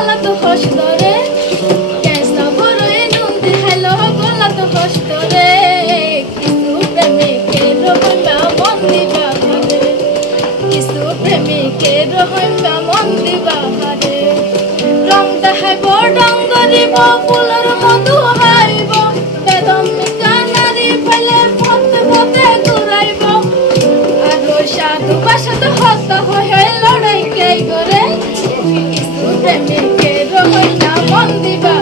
গলা তো হস ধরে কেসা বড়ই নন্দী হেলো গলা তো হস ধরে কিছু প্রেমিকের রহইবা মন দিবা ভারে কিছু প্রেমিকের রহইবা মন দিবা ভারে রং দেখাইব ডঙ্গরিব ফুলের মধু হাইব বেদম কানারি ফেলে পথে পথে ঘুরাইব আর সাধু বাসাতে হতা হয়ে লড়াই কে করে কিছু প্রেমিকের রহইবা মন দিবা